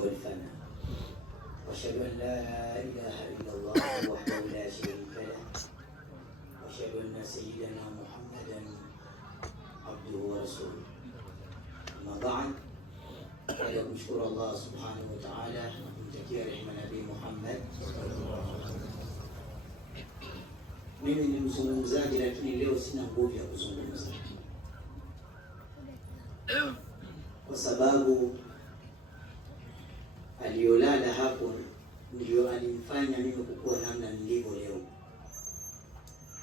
والفناء وأشهد أن لا إله إلا الله وحده لا شريك له وأشهد أن سيدنا محمدا عبده ورسوله. أما بعد، baada ya kumshukuru Allah subhanahu wa ta'ala na kumtakia rehema Nabii Muhammad, mimi ni mzungumzaji, lakini leo sina nguvu ya kuzungumza kwa sababu aliyolala hapo ndio alimfanya mimi kukua namna nilivyo leo.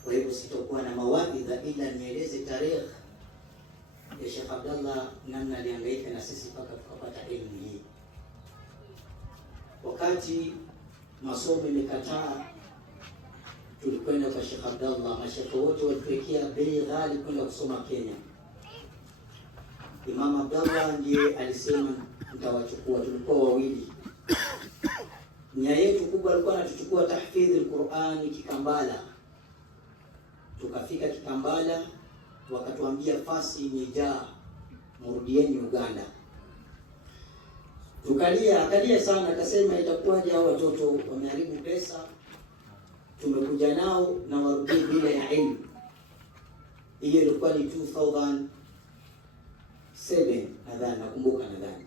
Kwa hivyo sitakuwa na mawaidha ila nieleze tarehe ya Sheikh Abdallah, namna alihangaika na sisi mpaka tukapata elimu hii. Wakati masomo imekataa, tulikwenda kwa Sheikh Abdallah. Mashekhe wote walituwekea bei ghali kwenda kusoma Kenya. Imam Abdallah ndiye alisema nitawachukua. Tulikuwa wawili. Nia yetu kubwa alikuwa anatuchukua tahfidhi al-Qur'an Kikambala. Tukafika Kikambala, wakatuambia fasi imejaa, murudieni Uganda. Akalia sana, akasema itakuwaje hao watoto wameharibu pesa, tumekuja nao na warudie bila ya elimu. Hiyo ilikuwa ni 2007 nadhani, nakumbuka nadhani.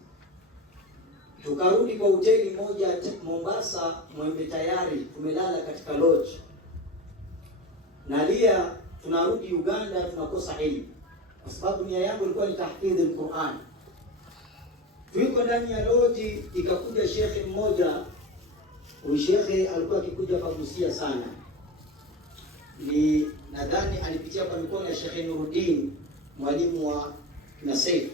Tukarudi kwa hoteli moja Mombasa, Mwembe Tayari, tumelala katika lodge. Nalia, tunarudi Uganda tunakosa elimu, kwa sababu nia yangu ilikuwa ni tahfidhi al-Qur'an. Tuko ndani ya lodge, ikakuja shekhe mmoja. Huyu shekhe alikuwa akikuja pagusia sana, ni nadhani alipitia kwa mikono ya Sheikh Nuruddin, mwalimu wa Nasif.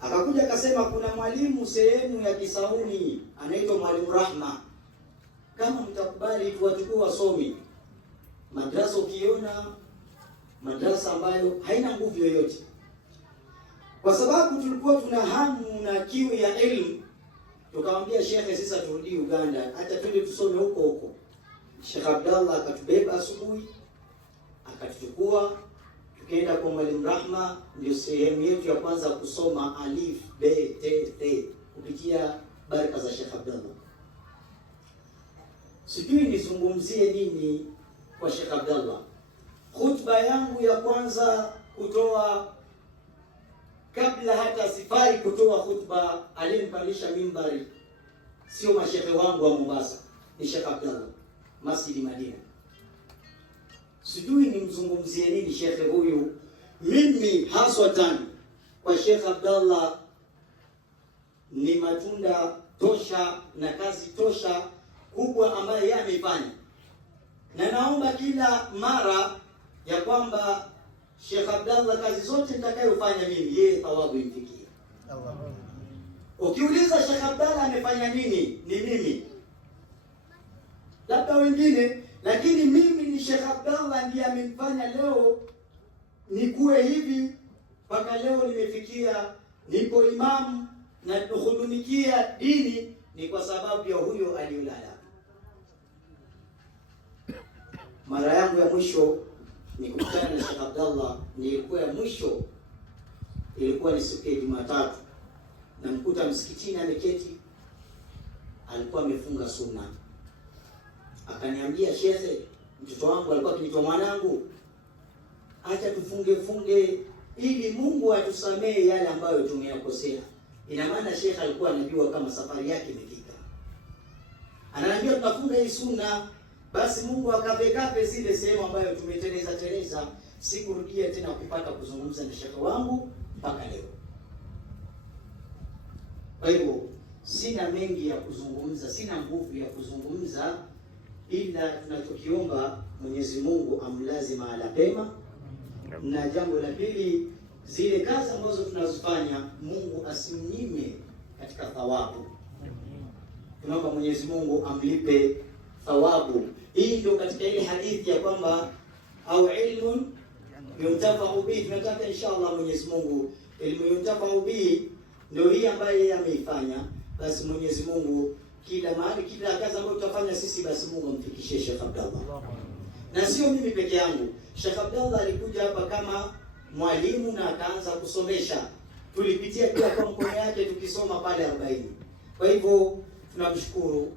Akakuja akasema kuna mwalimu sehemu ya Kisauni anaitwa Mwalimu Rahma, kama mtakubali tuwachukue wasomi. Madrasa ukiona madrasa ambayo haina nguvu yoyote, kwa sababu tulikuwa tuna hamu na kiu ya elimu. Tukamwambia shekhe, sisi turudi Uganda, hata twende tusome huko huko. Sheikh Abdallah akatubeba asubuhi, akatuchukua tukaenda kwa Mwalimu Rahma. Ndio sehemu yetu ya kwanza kusoma alif b t t kupitia baraka za Sheikh Abdallah. Sijui nizungumzie nini kwa Sheikh Abdallah. Khutba yangu ya kwanza kutoa, kabla hata sifari kutoa khutba, alinipandisha mimbari sio mashehe wangu wa Mombasa, ni Sheikh Abdallah, Masjid Madina. Sijui nimzungumzie nini shekhe huyu. Mimi haswatan kwa Sheikh Abdallah ni matunda tosha na kazi tosha kubwa ambayo yeye ameifanya, na naomba kila mara ya kwamba Sheikh Abdallah kazi zote nitakayofanya mimi, yeye thawabu imfikie. Ukiuliza Sheikh Abdallah amefanya nini, ni mimi, labda wengine, lakini mimi ni Sheikh Abdallah ndiye amenifanya leo nikuwe hivi mpaka leo nimefikia, nipo imamu na kuhudumikia dini, ni kwa sababu ya huyo aliyolala. Mara yangu ya mwisho ni kukutana na Sheikh Abdallah, nilikuwa ya mwisho ilikuwa ni siku ya Jumatatu, na mkuta msikitini ameketi, alikuwa amefunga sunna. Akaniambia, shekhe, mtoto wangu alikuwa akiniita mwanangu, acha tufunge ili Mungu atusamee yale ambayo tumeyakosea. Ina maana shekhe alikuwa anajua kama safari yake imefika. Ananiambia tunafunga hii sunna, basi Mungu akapekape zile sehemu ambayo tumeteleza. Sikurudia tena kupata kuzungumza na shekhe wangu mpaka leo. Kwa hivyo sina mengi ya kuzungumza, sina nguvu ya kuzungumza, ila tunachokiomba Mwenyezi Mungu amlaze mahala pema. Na jambo la pili, zile kazi ambazo tunazifanya Mungu asimnyime katika thawabu. Tunaomba Mwenyezi Mungu amlipe thawabu. Hii ndio katika ile hadithi ya kwamba au ilmun yuntafa'u bihi. Tunataka inshallah Mwenyezi Mungu ilmu yuntafa'u bihi ndio hii ambayo yeye ameifanya. Basi Mwenyezi Mungu kila mahali, kila kazi ambayo tutafanya sisi, basi Mungu amfikishie Sheikh Abdallah. Na sio mimi peke yangu. Sheikh Abdallah alikuja hapa kama mwalimu na akaanza kusomesha. tulipitia pia kwa mkono yake tukisoma pale 40. Kwa hivyo tunamshukuru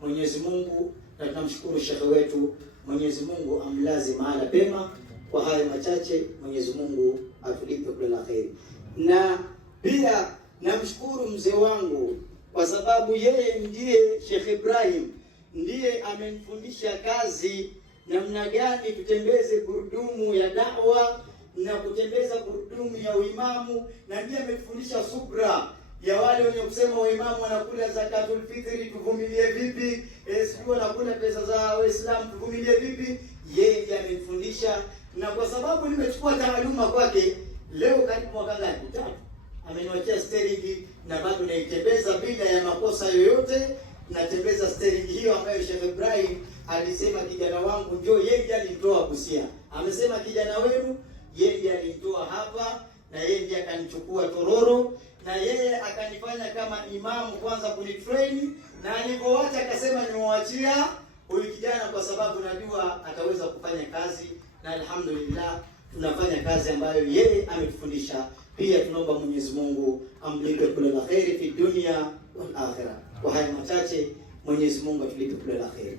Mwenyezi Mungu na tunamshukuru shekhe wetu. Mwenyezi Mungu amlaze mahala pema. Kwa hayo machache, Mwenyezi Mungu atulipe kila la kheri. Na pia namshukuru mzee wangu kwa sababu yeye ndiye Sheikh Ibrahim ndiye amenifundisha kazi namna gani tutembeze gurudumu ya da'wa na kutembeza gurudumu ya uimamu, na ndiye ametufundisha subra ya wale wenye kusema waimamu wanakula zakatul fitri tuvumilie vipi, sio wanakula pesa za Waislamu tuvumilie vipi. Yeye ndiye amenifundisha, na kwa sababu nimechukua taaluma kwake, leo karibu mwaka ngapi? 3 ameniwachia steering na bado naitembeza bila ya makosa yoyote. Natembeza steering hiyo ambayo Sheikh Ibrahim alisema kijana wangu njoo, yeye alinitoa Busia. Amesema kijana wenu yeye alinitoa hapa na yeye akanichukua Tororo na yeye akanifanya kama imamu kwanza kunitrain, na alipoacha akasema nimewachia huyu kijana kwa sababu najua ataweza kufanya kazi, na alhamdulillah tunafanya kazi ambayo yeye ametufundisha. Pia tunaomba Mwenyezi Mungu amlipe kila la kheri fi dunia wal akhirah. Kwa haya machache, Mwenyezi Mungu atulipe kila la kheri.